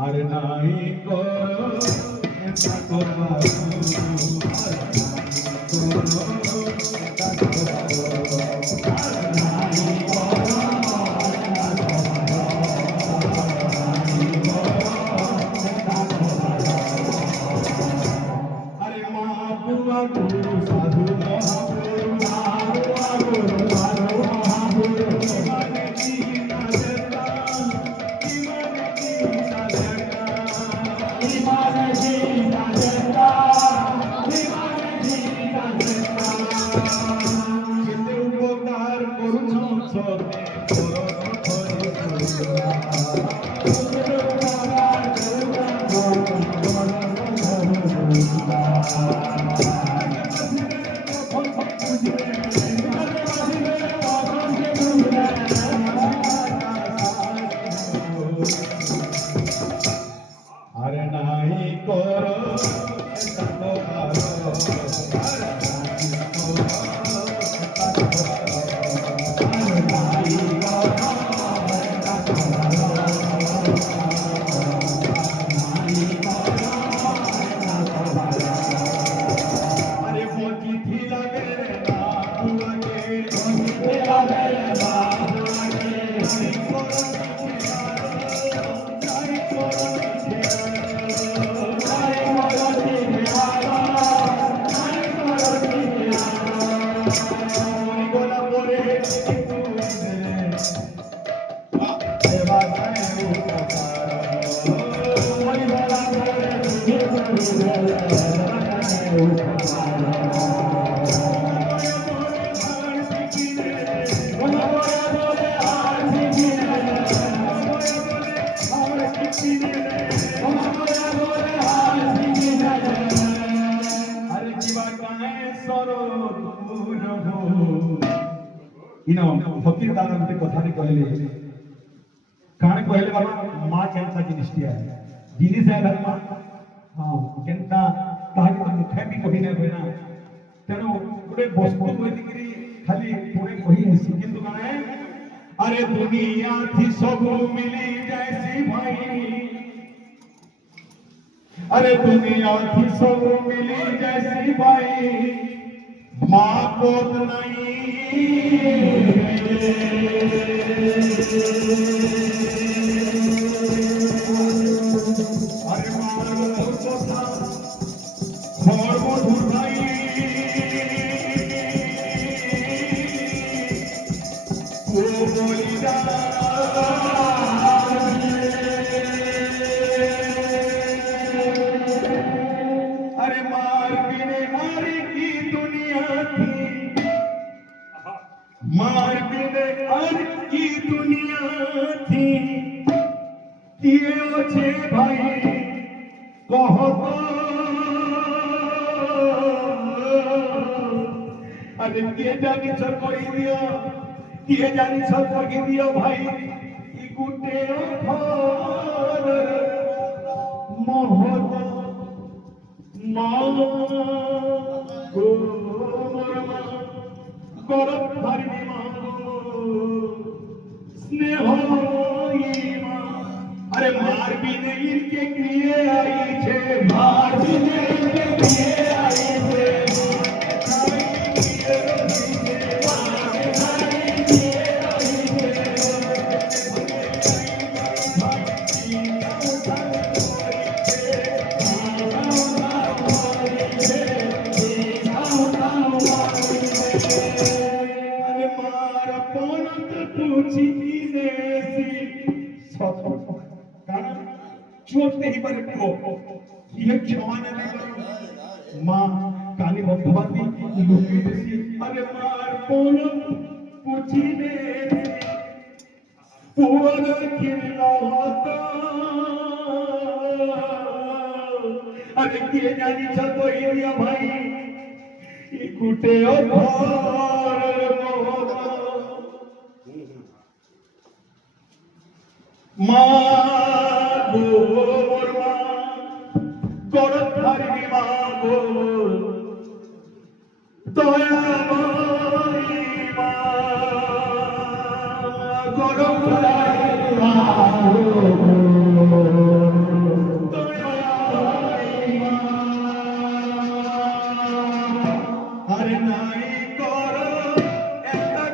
আর নাই করো আরে মা বুয়া গুরু সাধু আরে নাই করো আরে বকি থিলা গেলে না इनो फकीर दादा मते कथा रे कहले काने कहले बाबा मां केनता जिनिसटिया जिनिस है घर मां हां केनता ताहि मुखे भी कहि नै होइना तेनो गुडे वस्तु कोइतिकरी खाली पुणे कहि हसी किंतु काने अरे दुनिया थी सब मिली जैसी भाई अरे दुनिया थी सब मिली जैसी भाई मां कोत नहीं अरे मां कोता और मधुर भाई को बोलिदा अरे मार बिने हारी की दुनिया थी मार बिने हारी की दुनिया थी किए ओछे भाई कहो अरे किए जानी सब कोई दियो किए जानी सब कोई दियो भाई ई गुटे घर मोहत मां को मरमा गरब धरनी मां स्नेह अरे मार भी नहीं इनके लिए आई छे मार भी नहीं इनके लिए आई छे कोणतेही बरे हो ही एक क्षमाने नाही माँ काली भगवती लुकी देसी अरे मार पोलो पुछीने पूरा खिलाता अरे के जानी छतो हिरिया भाई ई कुटे ओ घर मोहना माँ गोर माँ करत हरि माँ गोर तोया माई माँ करत हरि माँ गोर तोया माई माँ अरे नाई करो एता